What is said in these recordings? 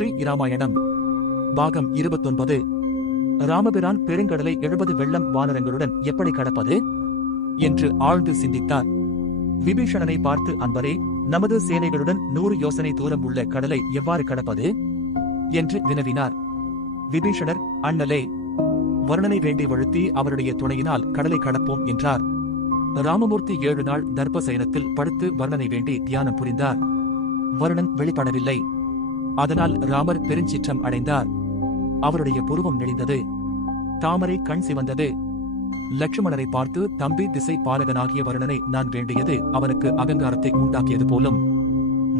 ஸ்ரீ இராமாயணம் பாகம் 29. ராமபிரான் பெருங்கடலை 70 வெள்ளம் வானரங்களுடன் எப்படி கடப்பது என்று ஆழ்ந்து சிந்தித்தார். விபீஷணனை பார்த்து, அன்பரே, நமது சேனைகளுடன் 100 யோசனை தூரம் உள்ள கடலை எவ்வாறு கடப்பது என்று வினவினார். விபீஷணர், அண்ணலே, வருணனை வேண்டி வழுத்தி அவருடைய துணையினால் கடலை கடப்போம் என்றார். ராமமூர்த்தி 7 நாள் தர்ப்பசயனத்தில் படுத்து வருணனை வேண்டி தியானம் புரிந்தார். வருணன் வெளிப்படவில்லை. அதனால் ராமர் பெருஞ்சிற்றம் அடைந்தார். அவருடைய புருவம் நெளிந்தது. தாமரை கண் சிவந்தது. லட்சுமணரை பார்த்து, தம்பி திசை பாலகனாகிய வருணனை நான் வேண்டியது அவனுக்கு அகங்காரத்தை உண்டாக்கியது போலும்.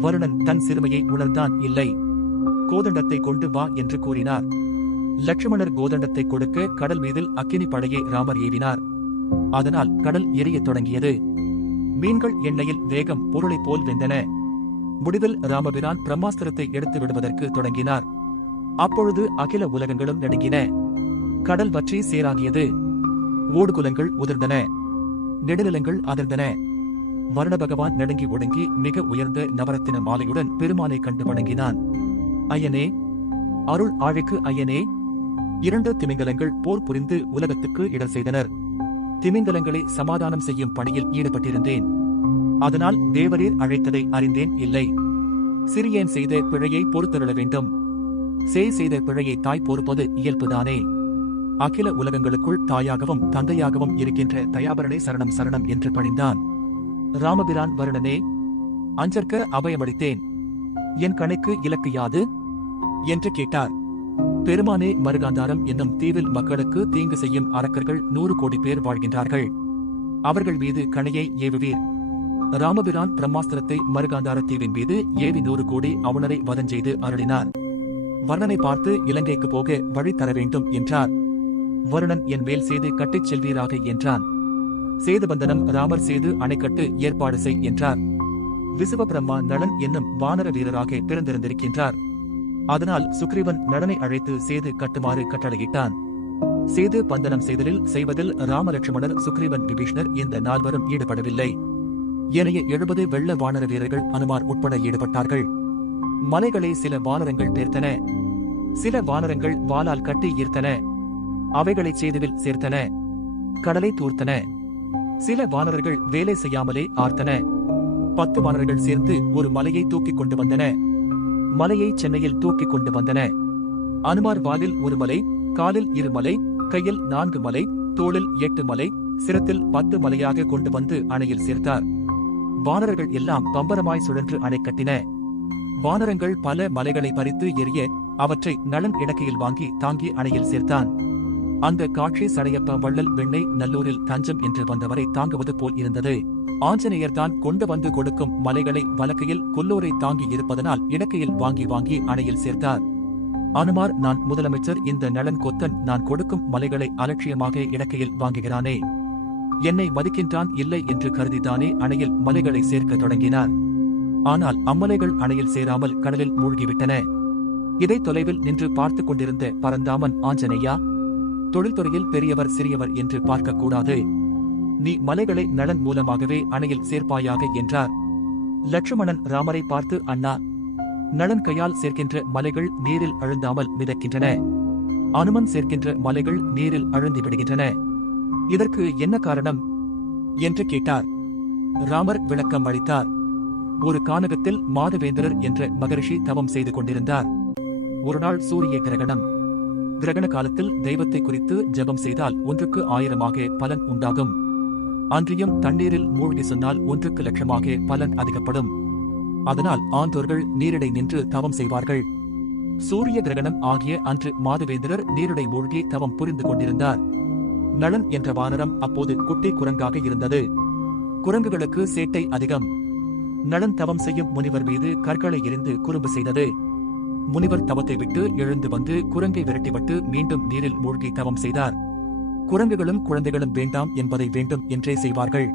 வருணன் தன் சிறுமையை உணர்ந்தான். இல்லை, கோதண்டத்தை கொண்டு வா என்று கூறினார். லட்சுமணர் கோதண்டத்தை கொடுக்க கடல் மீதில் அக்கினி படையை ராமர் ஏவினார். அதனால் கடல் எரியத் தொடங்கியது. மீன்கள் எண்ணெயில் வேகம் பொருளைப் போல் வெந்தன. முடிவில் ராமபிரான் பிரம்மாஸ்திரத்தை எடுத்து விடுவதற்கு தொடங்கினார். அப்பொழுது அகில உலகங்களும் நடுங்கின. கடல் வற்றி சேராகியது. ஓடுகுலங்கள் உதிர்ந்தன. நெடுநிலங்கள் அதிர்ந்தன. வருண பகவான் நடுங்கி ஒடுங்கி மிக உயர்ந்த நவரத்தின மாலையுடன் பெருமானை கண்டு வணங்கினான். ஐயனே, அருள் ஆழிக்கு ஐயனே. 2 திமிங்கலங்கள் போர் புரிந்து உலகத்துக்கு இடர் செய்தனர். திமிங்கலங்களை சமாதானம் செய்யும் பணியில் ஈடுபட்டிருந்தேன். அதனால் தேவரீர் அழைத்ததை அறிந்தேன். இல்லை, சிறியேன் செய்த பிழையை பொறுத்தருள வேண்டும். செய்த பிழையை தாய் பொறுப்பது இயல்புதானே. அகில உலகங்களுக்குள் தாயாகவும் தந்தையாகவும் இருக்கின்ற தயாபரனே சரணம் சரணம் என்று பணிந்தான். ராமபிரான், வருணனே, அஞ்சற்க அபயமளித்தேன். என் கணைக்கு இலக்கு யாது என்று கேட்டார். பெருமானே, மருகாந்தாரம் என்னும் தீவில் மக்களுக்கு தீங்கு செய்யும் அரக்கர்கள் 100 கோடி பேர் வாழ்கின்றார்கள். அவர்கள் மீது கணையை ஏவுவீர். ராமபிரான் பிரம்மாஸ்திரத்தை மருகாந்தார தீவின் மீது ஏவி 100 கோடி அவுணரை வதஞ்செய்து அருளினார். வருணனை பார்த்து, இலங்கைக்கு போக வழி தர வேண்டும் என்றார். வருணன், என் மேல் செய்து கட்டிச் செல்வீராக என்றான். சேதுபந்தனம் ராமர் செய்து அணைக்கட்டு ஏற்பாடு செய் என்றார். விசுவ பிரம்மா நளன் என்னும் வானர வீரராக பிறந்திருந்திருக்கின்றார். அதனால் சுக்ரீவன் நளனை அழைத்து சேது கட்டுமாறு கட்டளையிட்டான். சேது பந்தனம் செய்வதில் ராமலட்சுமணர், சுக்ரீவன், விபீஷ்ணர் இந்த 4வரும் ஈடுபடவில்லை. ஏனைய 70 வெள்ள வானர வீரர்கள் அனுமார் உட்பட ஈடுபட்டார்கள். மலைகளை சில வானரங்கள் பேர்த்தன. சில வானரங்கள் வாளால் கட்டி ஈர்த்தன. அவைகளை சேதுவில் சேர்த்தன. கடலை தூர்த்தன. சில வானரர்கள் வேலை செய்யாமலே ஆர்த்தன. 10 வானரர்கள் சேர்ந்து ஒரு மலையை தூக்கிக் கொண்டு வந்தன. மலையை சென்னையில் தூக்கிக் கொண்டு வந்தன. அனுமார் வாலில் 1 மலை, காலில் 2 மலை, கையில் 4 மலை, தோளில் 8 மலை, சிரத்தில் 10 மலையாக கொண்டு வந்து அணையில் சேர்த்தார். வானரர்கள் எல்லாம் பம்பரமாய் சுழன்று அணை கட்டின. வானரங்கள் பல மலைகளை பறித்து எரிய அவற்றை நளன் இடக்கையில் வாங்கி தாங்கி அணையில் சேர்த்தான். அந்த காட்சி சடையப்ப வள்ளல் வெண்ணை நல்லூரில் தஞ்சம் என்று வந்தவரை தாங்குவது போல் இருந்தது. ஆஞ்சநேயர் தான் கொண்டு வந்து கொடுக்கும் மலைகளை வலக்கையில் கொல்லோரை தாங்கி இருப்பதனால் இடக்கையில் வாங்கி வாங்கி அணையில் சேர்த்தார். அனுமார், நான் முதலமைச்சர், இந்த நளன் கொத்தன் நான் கொடுக்கும் மலைகளை அலட்சியமாக இடக்கையில் வாங்குகிறானே, என்னை மதிக்கின்றான் இல்லை என்று கருதித்தானே அணையில் மலைகளை சேர்க்க தொடங்கினார். ஆனால் அம்மலைகள் அணையில் சேராமல் கடலில் மூழ்கிவிட்டன. இதை தொலைவில் நின்று பார்த்துக் கொண்டிருந்த பரந்தாமன், ஆஞ்சநேயா, தொழில்துறையில் பெரியவர் சிறியவர் என்று பார்க்கக்கூடாது. நீ மலைகளை நளன் மூலமாகவே அணையில் சேர்ப்பாயாக என்றார். லட்சுமணன் ராமரை பார்த்து, அண்ணா, நளன் கையால் சேர்க்கின்ற மலைகள் நீரில் அழுந்தாமல் மிதக்கின்றன. அனுமன் சேர்க்கின்ற மலைகள் நீரில் அழுந்தி விடுகின்றன. இதற்கு என்ன காரணம் என்று கேட்டார். ராமர் விளக்கம் அளித்தார். ஒரு கானகத்தில் மாதவேந்திரர் என்ற மகரிஷி தவம் செய்து கொண்டிருந்தார். ஒரு நாள் சூரிய கிரகணம். கிரகண காலத்தில் தெய்வத்தை குறித்து ஜெபம் செய்தால் 1க்கு 1000 பலன் உண்டாகும். அன்றியும் தண்ணீரில் மூழ்கி சொன்னால் 1க்கு லட்சமாக பலன் அதிகப்படும். அதனால் ஆன்றோர்கள் நீரிடை நின்று தவம் செய்வார்கள். சூரிய கிரகணம் ஆகிய அன்று மாதவேந்திரர் நீரிடை மூழ்கி தவம் புரிந்து கொண்டிருந்தார். நளன் என்ற வானரம் அப்போது குட்டி குரங்காக இருந்தது. குரங்குகளுக்கு சேட்டை அதிகம். நளன் தவம் செய்யும் முனிவர் மீது கற்களை எறிந்து குறும்பு செய்தது. முனிவர் தவத்தை விட்டு எழுந்து வந்து குரங்கை விரட்டிவிட்டு மீண்டும் நீரில் மூழ்கி தவம் செய்தார். குரங்குகளும் குழந்தைகளும் வேண்டாம் என்பதை வேண்டும் என்றே செய்வார்கள்.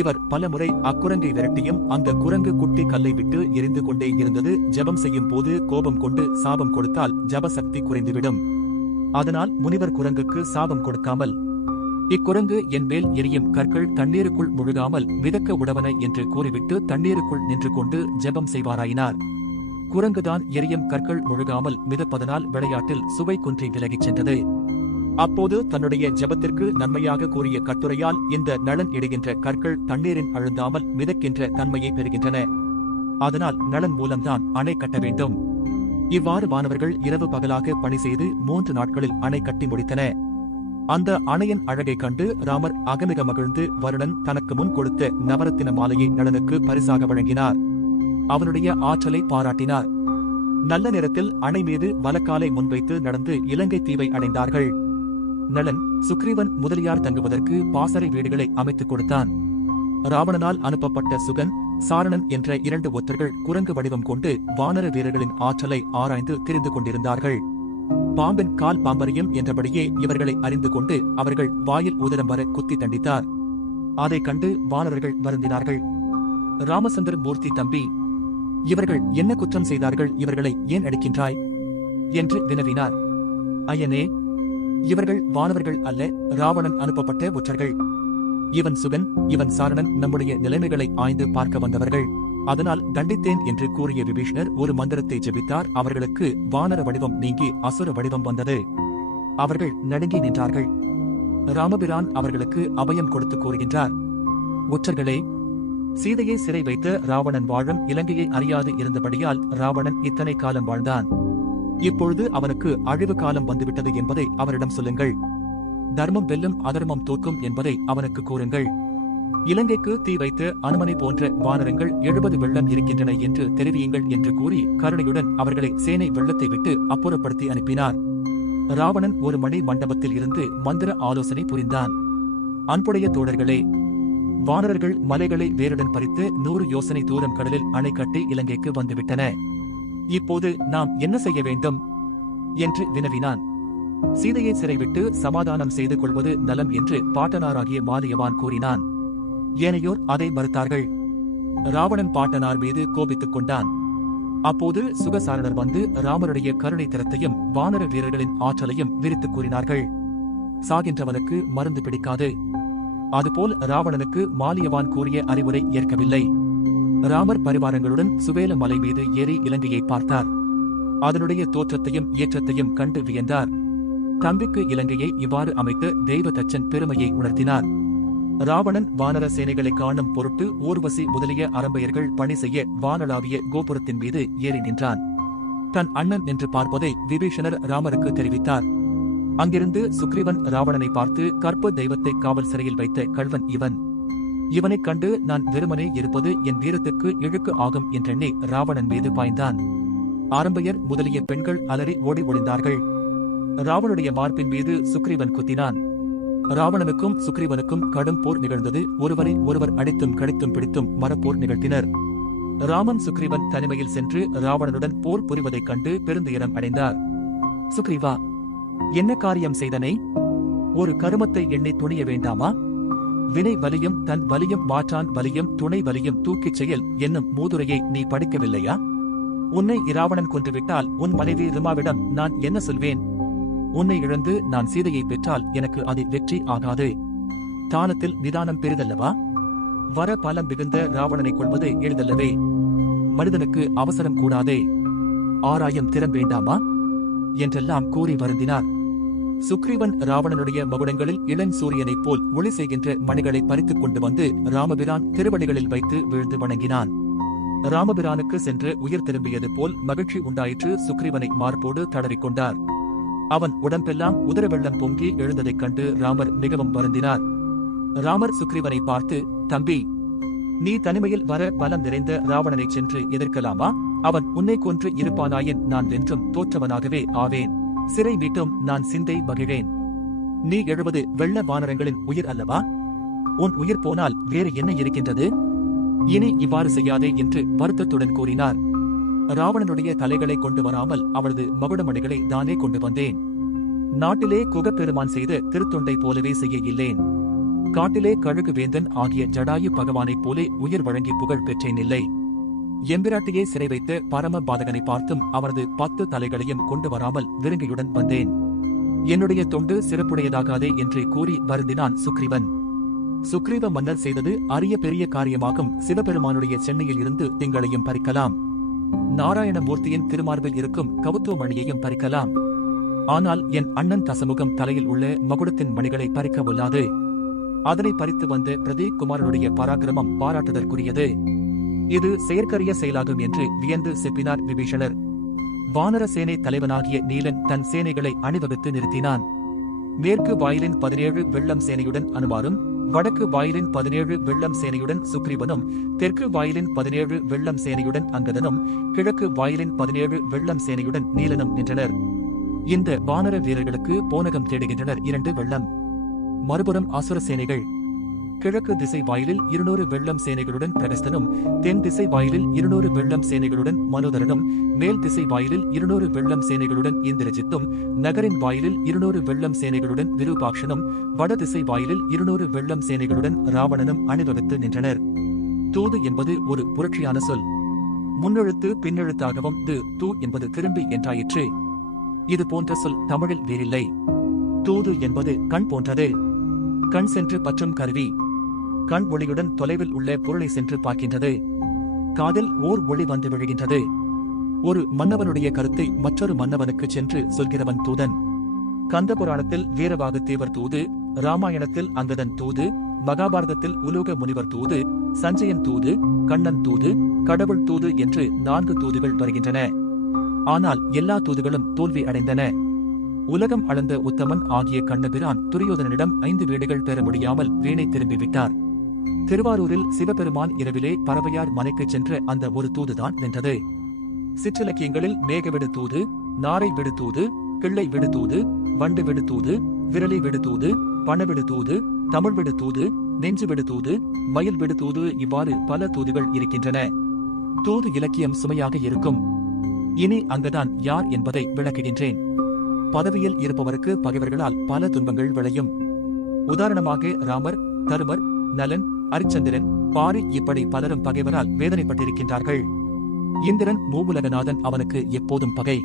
இவர் பலமுறை அக்குரங்கை விரட்டியும் அந்த குரங்கு குட்டி கல்லை விட்டு எரிந்து கொண்டே இருந்தது. ஜபம் செய்யும் போது கோபம் கொண்டு சாபம் கொடுத்தால் ஜப சக்தி குறைந்துவிடும். அதனால் முனிவர் குரங்குக்கு சாபம் கொடுக்காமல், இக்குரங்கு என் மேல் எரியும் கற்கள் தண்ணீருக்குள் முழுகாமல் மிதக்க உடவன என்று கூறிவிட்டு தண்ணீருக்குள் நின்று கொண்டு ஜெபம் செய்வாராயினார். குரங்குதான் எரியும் கற்கள் முழுகாமல் மிதப்பதனால் விளையாட்டில் சுவை குன்றி விலகிச் சென்றது. அப்போது தன்னுடைய ஜெபத்திற்கு நன்மையாக கூறிய கட்டுரையால் இந்த நலன் இடுகின்ற கற்கள் தண்ணீரின் அழுந்தாமல் மிதக்கின்ற தன்மையை பெறுகின்றன. அதனால் நலன் மூலம்தான் அணை கட்ட வேண்டும். இவ்வாறு வானவர்கள் இரவு பகலாக பணி செய்து 3 நாட்களில் அணை கட்டி முடித்தன. அந்த அணையின் அழகைக் கண்டு ராமர் அகமிக மகிழ்ந்து வருணன் தனக்கு முன் கொடுத்த நவரத்தின மாலையை நலனுக்கு பரிசாக வழங்கினார். அவனுடைய ஆற்றலை பாராட்டினார். நல்ல நேரத்தில் அணை மீது வலக்காலை முன்வைத்து நடந்து இலங்கை தீவை அடைந்தார்கள். நலன் சுக்ரீவன் முதலியார் தங்குவதற்கு பாசறை வீடுகளை அமைத்துக் கொடுத்தான். ராவணனால் அனுப்பப்பட்ட சுகன், சாரணன் என்ற 2 ஒற்றர்கள் குரங்கு வடிவம் கொண்டு வானர வீரர்களின் ஆற்றலை ஆராய்ந்து தெரிந்து கொண்டிருந்தார்கள். பாம்பின் கால் பாம்பரியும் என்றபடியே இவர்களை அறிந்து கொண்டு அவர்கள் வாயில் உதரம் வர குத்தி தண்டித்தார். அதைக் கண்டு வானரர்கள் வருந்தினார்கள். ராமச்சந்திர மூர்த்தி, தம்பி, இவர்கள் என்ன குற்றம் செய்தார்கள்? இவர்களை ஏன் அடிக்கின்றாய் என்று வினவினார். ஐயனே, இவர்கள் வானவர்கள் அல்ல, ராவணன் அனுப்பப்பட்ட ஒற்றர்கள். இவன் சுகன், இவன் சாரணன் நம்முடைய நிலைமைகளை ஆய்ந்து பார்க்க வந்தவர்கள். அதனால் தண்டித்தேன் என்று கூறிய விபீஷணர் ஒரு மந்திரத்தை ஜெபித்தார். அவர்களுக்கு வானர வடிவம் நீங்கி அசுர வடிவம் வந்தது. அவர்கள் நடுங்கி நின்றார்கள். ராமபிரான் அவர்களுக்கு அபயம் கொடுத்து கூறுகின்றார், ஒற்றர்களே, சீதையை சிறை வைத்த ராவணன் வாழும் இலங்கையை அறியாது இருந்தபடியால் ராவணன் இத்தனை காலம் வாழ்ந்தான். இப்பொழுது அவனுக்கு அழிவு காலம் வந்துவிட்டது என்பதை அவரிடம் சொல்லுங்கள். தர்மம் வெல்லும், அதர்மம் தோற்கும் என்பதை அவனுக்கு கூறுங்கள். இலங்கைக்கு தீ வைத்து அனுமனை போன்ற வானரங்கள் 70 வெள்ளம் இருக்கின்றன என்று தெரிவியுங்கள் என்று கூறி கருணையுடன் அவர்களை சேனை வெள்ளத்தை விட்டு அப்புறப்படுத்தி அனுப்பினார். ராவணன் ஒரு மணி மண்டபத்தில் இருந்து மந்திர ஆலோசனை புரிந்தான். அன்புடைய தோழர்களே, வானரர்கள் மலைகளை வேருடன் பறித்து 100 யோசனை தூரம் கடலில் அணை கட்டி இலங்கைக்கு வந்துவிட்டன. இப்போது நாம் என்ன செய்ய வேண்டும் என்று வினவினான். சீதையை சிறைவிட்டு சமாதானம் செய்து கொள்வது நலம் என்று பாட்டனாராகிய மாலியவான் கூறினான். ஏனையோர் அதை மறுத்தார்கள். ராவணன் பாட்டனார் மீது கோபித்துக் கொண்டான். அப்போது சுகசாரணர் வந்து ராமருடைய கருணை திறத்தையும் வானர வீரர்களின் ஆற்றலையும் விரித்துக் கூறினார்கள். சாகின்றவனுக்கு மருந்து பிடிக்காது. அதுபோல் ராவணனுக்கு மாலியவான் கூறிய அறிவுரை ஏற்கவில்லை. ராமர் பரிவாரங்களுடன் சுவேல மலை மீது ஏறி இலங்கையை பார்த்தார். அதனுடைய தோற்றத்தையும் ஏற்றத்தையும் கண்டு வியந்தார். தம்பிக்கு இலங்கையை இவ்வாறு அமைத்து தெய்வதச்சன் பெருமையை உணர்த்தினார். ராவணன் வானர சேனைகளை காணும் பொருட்டு ஊர்வசி முதலிய அரம்பையர்கள் பணி செய்ய வானளாவிய கோபுரத்தின் மீது ஏறி நின்றான். தன் அண்ணன் என்று பார்ப்பதை விபீஷணர் ராமருக்கு தெரிவித்தார். அங்கிருந்து சுக்ரீவன் ராவணனை பார்த்து, கற்ப தெய்வத்தை காவல் சிறையில் வைத்த கள்வன் இவன். இவனைக் கண்டு நான் வெறுமனே இருப்பது என் வீரத்துக்கு இழுக்கு ஆகும் என்றெண்ணி ராவணன் மீது பாய்ந்தான். ஆரம்பையர் முதலிய பெண்கள் அலறி ஓடி ஒளிந்தார்கள். ராவனுடைய மார்பின் மீது சுக்ரீவன் குத்தினான். ராவணனுக்கும் சுக்ரீவனுக்கும் கடும் போர் நிகழ்ந்தது. ஒருவரை ஒருவர் அடித்தும் கடித்தும் பிடித்தும் மரப்போர் நிகழ்த்தினர். ராமன் சுக்ரீவன் தனிமையில் சென்று ராவணனுடன் போர் புரிவதைக் கண்டு பெருந்துயரம் அடைந்தார். சுக்ரீவா, என்ன காரியம் செய்தனை? ஒரு கருமத்தை எண்ணி துணிய வேண்டாமா? வினை வலியும் தன் வலியும் மாற்றான் வலியும் துணை வலியும் தூக்கிச் செயல் என்னும் மூதுரையை நீ படிக்கவில்லையா? உன்னை இராவணன் கொன்றுவிட்டால் உன் மனைவி ரிமாவிடம் நான் என்ன சொல்வேன்? உன்னை இழந்து நான் சீதையை பெற்றால் எனக்கு அது வெற்றி ஆகாது. தானத்தில் நிதானம் பெரிதல்லவா? வர பலம் மிகுந்த ராவணனை கொள்வது எளிதல்லவே. மனிதனுக்கு அவசரம் கூடாதே. ஆராயம் திறம் வேண்டாமா என்றெல்லாம் கூறி வருந்தினார். சுக்ரீவன் ராவணனுடைய மகுடங்களில் இளம் சூரியனைப் போல் ஒளி செய்கின்ற மணிகளை பறித்துக் கொண்டு வந்து ராமபிரான் திருவடிகளில் வைத்து வீழ்ந்து வணங்கினான். ராமபிரானுக்கு சென்று உயிர் திரும்பியது போல் மகிழ்ச்சி உண்டாயிற்று. சுக்ரீவனை மார்போடு தடவிக்கொண்டார். அவன் உடம்பெல்லாம் உதர வெள்ளம் பொங்கி எழுந்ததைக் கண்டு ராமர் மிகவும் வருந்தினார். ராமர் சுக்ரீவனை பார்த்து, தம்பி, நீ தனிமையில் வர பலம் நிறைந்த ராவணனை சென்று எதிர்க்கலாமா? அவன் உன்னை கொன்று இருப்பானாயின் நான் வென்றும் தோற்றவனாகவே ஆவேன். சிறை மீட்டும் நான் சிந்தை மகிழேன். நீ 70 வெள்ள வானரங்களின் உயிர் அல்லவா? உன் உயிர் போனால் வேறு என்ன இருக்கின்றது? இனி இவ்வாறு செய்யாதே என்று வருத்தத்துடன் கூறினார். ராவணனுடைய தலைகளை கொண்டு வராமல் அவளது மகுடமணிகளை தானே கொண்டு வந்தேன். நாட்டிலே குகப்பெருமான் செய்த திருத்தொண்டை போலவே செய்ய இல்லேன். காட்டிலே கழுகு வேந்தன் ஆகிய ஜடாயு பகவானைப் போலே உயிர் வழங்கி புகழ் பெற்றேன் இல்லை. எம்பிராட்டியை சிறை வைத்த பரம பாதகனை பார்த்தும் அவரது 10 தலைகளையும் கொண்டு வராமல் விருங்கியுடன் வந்தேன். என்னுடைய தொண்டு சிறப்புடையதாகாதே என்று கூறி வருந்தினான் சுக்ரீவன். சுக்ரீவ மன்னர் செய்தது அரிய பெரிய காரியமாகும். சிவபெருமானுடைய சென்னையில் இருந்து திங்களையும் பறிக்கலாம். நாராயணமூர்த்தியின் திருமார்பில் இருக்கும் கவுத்துவமணியையும் பறிக்கலாம். ஆனால் என் அண்ணன் தசமுகம் தலையில் உள்ள மகுடத்தின் மணிகளை பறிக்க ஒல்லாது. அதனை பறித்து வந்த பிரதீப் குமாரனுடைய பராக்கிரமம் பாராட்டுதற்குரியது. இது செயற்கரிய செயலாகும் என்று வியந்து செப்பினார் விபீஷணர். வானர சேனை தலைவனாகிய நீலன் தன் சேனைகளை அணிவகுத்து நிறுத்தினான். மேற்கு வாயிலின் 17 வெள்ளம் சேனையுடன் அனுமாரும், வடக்கு வாயிலின் 17 வெள்ளம் சேனையுடன் சுக்ரீவனும், தெற்கு வாயிலின் 17 வெள்ளம் சேனையுடன் அங்கதனும், கிழக்கு வாயிலின் 17 வெள்ளம் சேனையுடன் நீலனும் நின்றனர். இந்த வானர வீரர்களுக்கு போனகம் தேடுகின்றனர் 2 வெள்ளம். மறுபுறம் அசுர சேனைகள். கிழக்கு திசை வாயிலில் 200 வெள்ளம் சேனைகளுடன் பிரகஸ்தனும், தென் திசை வாயிலில் 200 வெள்ளம் சேனைகளுடன் மனோதரனும், மேல் திசை வாயிலில் 200 வெள்ளம் சேனைகளுடன் இந்திரஜித்தும், நகரின் வாயிலில் 200 வெள்ளம் சேனைகளுடன் விருபாக்ஷனும், வட திசை வாயிலில் 200 வெள்ளம் சேனைகளுடன் ராவணனும் அணிவகுத்து நின்றனர். தூது என்பது ஒரு புரட்சியான சொல். முன்னெழுத்து பின்னெழுத்தாகவும் து என்பது திரும்பி என்றாயிற்று. இது போன்ற சொல் தமிழில் வேறில்லை. தூது என்பது கண் போன்றது. கண் சென்று பற்றும் கருவி. கண் ஒளியுடன் தொலைவில் உள்ள பொருளை சென்று பார்க்கின்றது. காதில் ஓர் ஒளி வந்து விழுகின்றது. ஒரு மன்னவனுடைய கருத்தை மற்றொரு மன்னவனுக்கு சென்று சொல்கிறவன் தூதன். கந்த புராணத்தில் வீரவாகுத்தேவர் தூது, ராமாயணத்தில் அங்கதன் தூது, மகாபாரதத்தில் உலோக முனிவர் தூது, சஞ்சயன் தூது, கண்ணன் தூது, கடவுள் தூது என்று 4 தூதுகள் வருகின்றன. ஆனால் எல்லா தூதுகளும் தோல்வி அடைந்தன. உலகம் அளந்த உத்தமன் ஆகிய கண்ணபிரான் துரியோதனனிடம் 5 வீடுகள் பெற முடியாமல் வீணை திரும்பிவிட்டார். திருவாரூரில் சிவபெருமான் இரவிலே பறவையார் மனைக்குச் சென்ற அந்த ஒரு தூதுதான் வென்றது. சிற்றிலக்கியங்களில் மேகவிடு தூது, நாரை விடு தூது, கிள்ளை விடு தூது, வண்டு விடு தூது, விரலி விடு தூது, பணவிடு தூது, தமிழ் விடு தூது, நெஞ்சு விடு தூது, மயில் விடு தூது, இவ்வாறு பல தூதுகள் இருக்கின்றன. தூது இலக்கியம் சுமையாக இருக்கும். இனி அங்குதான் யார் என்பதை விளக்குகின்றேன். பதவியில் இருப்பவருக்கு பகைவர்களால் பல துன்பங்கள் விளையும். உதாரணமாக ராமர், தருமர், நலன், அரிச்சந்திரன், பாரி இப்படி பலரும் பகைவரால் வேதனைப்பட்டிருக்கின்றார்கள். இந்திரன் மூவுலகநாதன், அவனுக்கு எப்போதும் பகை.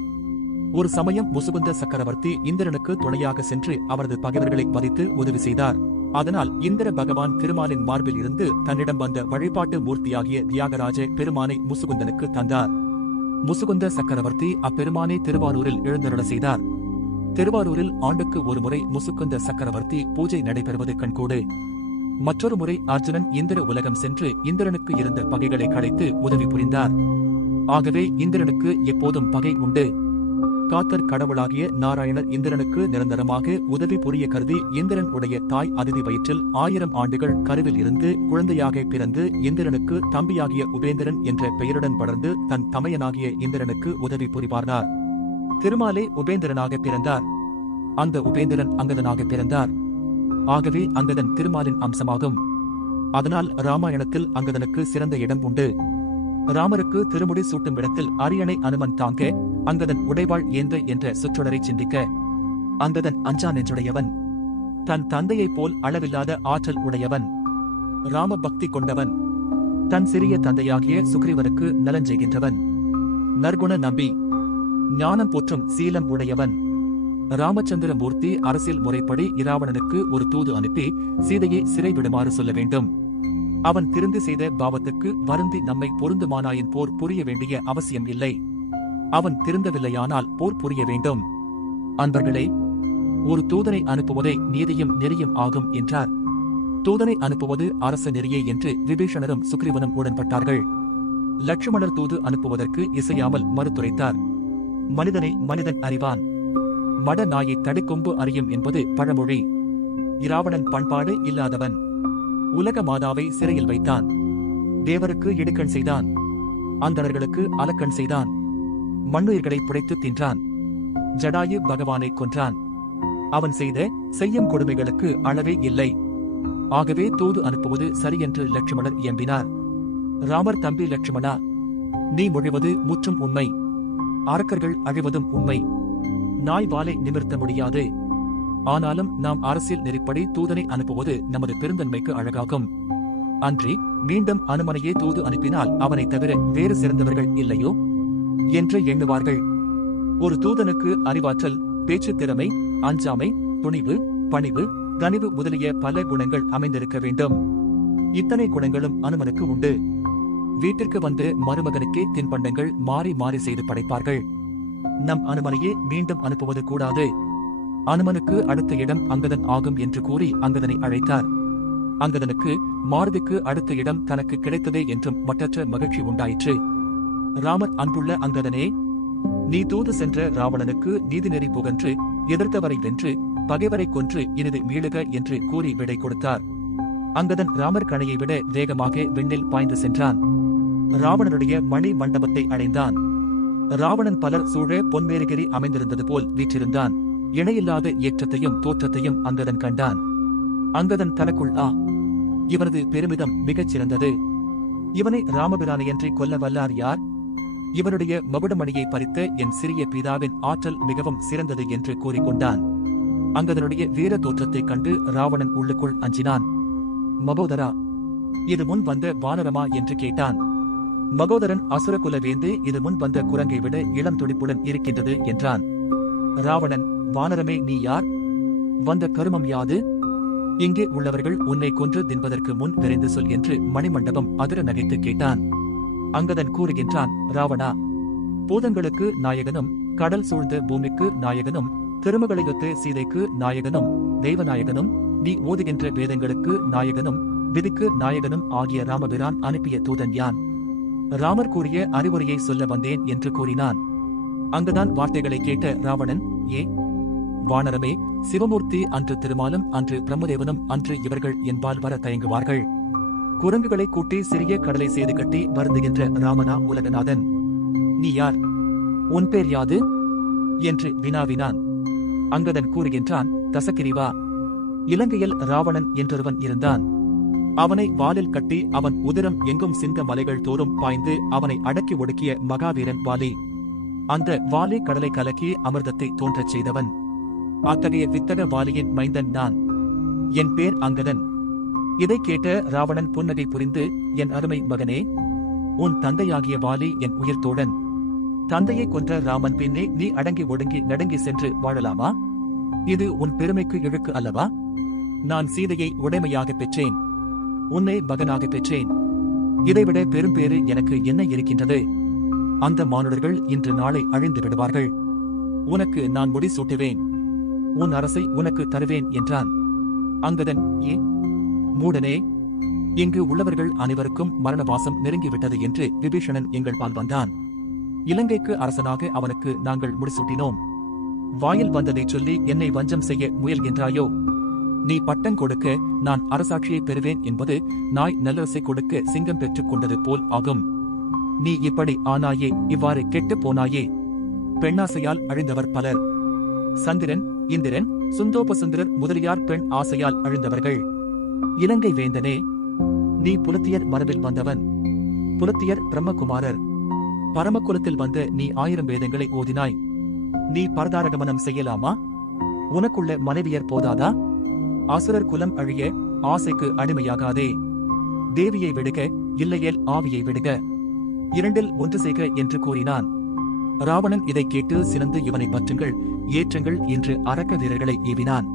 ஒரு சமயம் முசுகுந்த சக்கரவர்த்தி இந்திரனுக்கு துணையாக சென்று அவரது பகைவர்களை வதைத்து உதவி செய்தார். அதனால் இந்திர பகவான் திருமாலின் மார்பில் இருந்து தன்னிடம் வந்த வழிபாட்டு மூர்த்தியாகிய தியாகராஜ பெருமானை முசுகுந்தனுக்கு தந்தார். முசுகுந்த சக்கரவர்த்தி அப்பெருமானை திருவாரூரில் எழுந்தருள செய்தார். திருவாரூரில் ஆண்டுக்கு ஒரு முறை முசுகுந்த சக்கரவர்த்தி பூஜை நடைபெறுவது கண்கூடு. மற்றொரு முறை அர்ஜுனன் இந்திர உலகம் சென்று இந்திரனுக்கு இருந்த பகைகளை களைத்து உதவி புரிந்தார். ஆகவே இந்திரனுக்கு எப்போதும் பகை உண்டு. காத்தர் கடவுளாகிய நாராயணர் இந்திரனுக்கு நிரந்தரமாக உதவி புரிய கருதி இந்திரன் உடைய தாய் அதிதி வயிற்றில் 1000 ஆண்டுகள் கருவில் இருந்து குழந்தையாக பிறந்து இந்திரனுக்கு தம்பியாகிய உபேந்திரன் என்ற பெயருடன் வளர்ந்து தன் தமையனாகிய இந்திரனுக்கு உதவி புரிவார்னார். திருமாலே உபேந்திரனாக பிறந்தார். அந்த உபேந்திரன் அங்கதனாக பிறந்தார். ஆகவே அங்கதன் திருமாலின் அம்சமாகும். அதனால் ராமாயணத்தில் அங்கதனுக்கு சிறந்த இடம் உண்டு. ராமருக்கு திருமுடி சூட்டும் இடத்தில் அரியணை அனுமன் தாங்க, அங்கதன் உடைவாள் ஏந்த என்ற சொற்றொடரை சிந்திக்க. அங்கதன் அஞ்சா நெஞ்சுடையவன். தன் தந்தையைப் போல் அளவில்லாத ஆற்றல் உடையவன். ராம பக்தி கொண்டவன். தன் சிறிய தந்தையாகிய சுக்ரீவனுக்கு நலஞ்செய்கின்றவன். நற்குண நம்பி. ஞானம் போற்றும் சீலம் உடையவன். ராமச்சந்திர மூர்த்தி அரசியல் முறைப்படி இராவணனுக்கு ஒரு தூது அனுப்பி சீதையை சிறை விடுமாறு சொல்ல வேண்டும். அவன் திருந்து செய்த பாவத்துக்கு வருந்தி நம்மை பொருந்துமானாயின் போர் புரிய வேண்டிய அவசியம் இல்லை. அவன் திருந்தவில்லையானால் போர் புரிய வேண்டும். அன்பர்களே, ஒரு தூதனை அனுப்புவதே நீதியும் நெறியும் ஆகும் என்றார். தூதனை அனுப்புவது அரச நெறியே என்று விபீஷணரும் சுக்ரீவனும் உடன்பட்டார்கள். லட்சுமணர் தூது அனுப்புவதற்கு இசையாமல் மறுத்துரைத்தார். மனிதனை மனிதன் அறிவான், மட நாயை தடிக்கொம்பு அறியும் என்பது பழமொழி. இராவணன் பண்பாடு இல்லாதவன். உலக மாதாவை சிறையில் வைத்தான். தேவருக்கு இடுக்கண் செய்தான். அந்தணர்களுக்கு அலக்கண் செய்தான். மண்ணுயிர்களை புடைத்து தின்றான். ஜடாயு பகவானை கொன்றான். அவன் செய்யும் கொடுமைகளுக்கு அளவே இல்லை. ஆகவே தூது அனுப்புவது சரியென்று லட்சுமணர் இயம்பினார். ராமர், தம்பி லட்சுமணா, நீ மொழிவது முற்றும் உண்மை. அரக்கர்கள் அழிவதும் உண்மை. நாய் வாலை நிமிர்த்த முடியாது. ஆனாலும் நாம் அரசியல் நெறிப்படி தூதனை அனுப்புவது நமது பெருந்தன்மைக்கு அழகாகும். அன்றி மீண்டும் அனுமனையே தூது அனுப்பினால் அவனை தவிர வேறு சிறந்தவர்கள் இல்லையோ என்று எண்ணுவார்கள். ஒரு தூதனுக்கு அறிவாற்றல், பேச்சுத் திறமை, அஞ்சாமை, துணிவு, பணிவு, கனிவு முதலிய பல குணங்கள் அமைந்திருக்க வேண்டும். இத்தனை குணங்களும் அனுமனுக்கு உண்டு. வீட்டிற்கு வந்து மருமகனுக்கே தின்பண்டங்கள் மாறி மாறி செய்து படைப்பார்கள். நம் அனுமனையே மீண்டும் அனுப்புவது கூடாது. அனுமனுக்கு அடுத்த இடம் அங்கதன் ஆகும் என்று கூறி அங்கதனை அழைத்தார். அங்கதனுக்கு மாருதிக்கு அடுத்த இடம் தனக்கு கிடைத்ததே என்றும் மற்றற்ற மகிழ்ச்சி உண்டாயிற்று. ராமர் அன்புள்ள அங்கதனே, நீ தூது சென்ற ராவணனுக்கு நீதிநெறி புகன்று எதிர்த்தவரை வென்று பகைவரை கொன்று இனிது மீளுக என்று கூறி விடை கொடுத்தார். அங்கதன் ராமர் கணையை விட வேகமாக விண்ணில் பாய்ந்து சென்றான். ராவணனுடைய மணி மண்டபத்தை அடைந்தான். ராவணன் பலர் சூழ பொன்மேரிகிரி அமைந்திருந்தது போல் வீற்றிருந்தான். இணையில்லாத ஏற்றத்தையும் தோற்றத்தையும் அங்கதன் கண்டான். அங்கதன் தனக்குள் இவனது பெருமிதம் மிகச் சிறந்தது. இவனை ராமபிரானையன்றி கொல்ல வல்லார் யார்? இவனுடைய மகுடமணியை பறித்த என் சிறிய பிதாவின் ஆற்றல் மிகவும் சிறந்தது என்று கூறிக்கொண்டான். அங்கதனுடைய வீர தோற்றத்தைக் கண்டு ராவணன் உள்ளுக்குள் அஞ்சினான். மகோதரா, இது முன் வந்த வானரமா என்று கேட்டான். மகோதரன் அசுரகுல வேந்து இது முன் வந்த குரங்கை விட இளம் துடிப்புடன் இருக்கின்றது என்றான். ராவணன், வானரமே நீ யார்? வந்த கருமம் யாது? இங்கே உள்ளவர்கள் உன்னை கொன்று தின்பதற்கு முன் விரைந்து சொல் என்று மணிமண்டபம் அதிர நகைத்து கேட்டான். அங்கதன் கூறுகின்றான், ராவணா, பூதங்களுக்கு நாயகனும் கடல் சூழ்ந்த பூமிக்கு நாயகனும் திருமகளையொத்த சீதைக்கு நாயகனும் தெய்வநாயகனும் நீ ஓதுகின்ற வேதங்களுக்கு நாயகனும் விதிக்கு நாயகனும் ஆகிய ராமபிரான் அனுப்பிய தூதன் யான். ராமர் கூறிய அறிவுரையை சொல்ல வந்தேன் என்று கூறினான். அங்குதான் வார்த்தைகளை கேட்ட ராவணன், ஏ வானரமே, சிவமூர்த்தி அன்று திருமாலும் அன்று பிரம்மதேவனும் அன்று இவர்கள் என்பால் வர தயங்குவார்கள். குரங்குகளை கூட்டி சிறிய கடலை செய்து கட்டி வருந்துகின்ற ராமனா உலகநாதன், நீ யார்? உன் பேர் யாது என்று வினாவினான். அங்கதன் கூறுகின்றான், தசகிரிவா. இலங்கையில் ராவணன் என்றொருவன் இருந்தான். அவனை வாலில் கட்டி அவன் உதிரம் எங்கும் சிங்க மலைகள் தோறும் பாய்ந்து அவனை அடக்கி ஒடுக்கிய மகாவீரன் வாலி. அந்த வாலி கடலை கலக்கி அமிர்தத்தை தோன்றச் செய்தவன். அத்தகைய வித்தக வாலியின் மைந்தன் நான். என் பேர் அங்கதன். இதை கேட்ட ராவணன் புன்னகை புரிந்து, என் அருமை மகனே, உன் தந்தையாகிய வாலி என் உயிர்த்தோழன். தந்தையை கொன்ற ராமன் பின்னே நீ அடங்கி ஒடுங்கி நடுங்கி சென்று வாழலாமா? இது உன் பெருமைக்கு இழுக்கு அல்லவா? நான் சீதையை உடைமையாக பெற்றேன். உன்னை மகனாக பெற்றேன். இதைவிட பெரும்பேறு எனக்கு என்ன இருக்கின்றது? அந்த மானுடர்கள் இன்று நாளை அழிந்து விடுவார்கள். உனக்கு நான் முடி சூட்டுவேன். உன் அரசை உனக்கு தருவேன் என்றான். அங்கதன், ஏ மூடனே, இங்கு உள்ளவர்கள் அனைவருக்கும் மரணவாசம் நெருங்கிவிட்டது என்று விபீஷணன் எங்கள் பால் வந்தான். இலங்கைக்கு அரசனாக அவனுக்கு நாங்கள் முடிசூட்டினோம். வாயில் வந்ததைச் சொல்லி என்னை வஞ்சம் செய்ய முயல்கின்றாயோ? நீ பட்டம் கொடுக்க நான் அரசாட்சியை பெறுவேன் என்பது நாய் நல்லரசை கொடுக்க சிங்கம் பெற்றுக் கொண்டது போல் ஆகும். நீ இப்படி ஆனாயே, இவ்வாறு கெட்டுப் போனாயே. பெண்ணாசையால் அழிந்தவர் பலர். சந்திரன், இந்திரன், சுந்தோபசுந்தரர் முதலியார் பெண் ஆசையால் அழிந்தவர்கள். இலங்கை வேந்தனே, நீ புலத்தியர் மரபில் வந்தவன். புலத்தியர் பிரம்மகுமாரர். பரமகுலத்தில் வந்த நீ 1000 வேதங்களை ஓதினாய். நீ பரதாரகமனம் செய்யலாமா? உனக்குள்ள மனைவியர் போதாதா? அசுரர் குலம் அழிய ஆசைக்கு அடிமையாகாதே. தேவியை விடுக, இல்லையேல் ஆவியை விடுக. இரண்டில் ஒன்று செய்க என்று கூறினான். ராவணன் இதைக் கேட்டு சினந்து இவனை பற்றுங்கள், ஏற்றுங்கள் என்று அரக்க வீரர்களை ஏவினான்.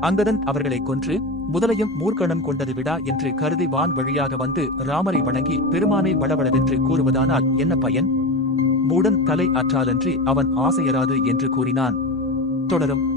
அங்கதன் அவர்களை கொன்று முதலையும் மூர்க்கணம் கொண்டது விடா என்று கருதி வான் வழியாக வந்து ராமரை வணங்கி பெருமானை வளவளவென்று கூறுவதானால் என்ன பயன்? மூடன் தலை அற்றாலன்றி அவன் ஆசையராது என்று கூறினான். தொடரும்.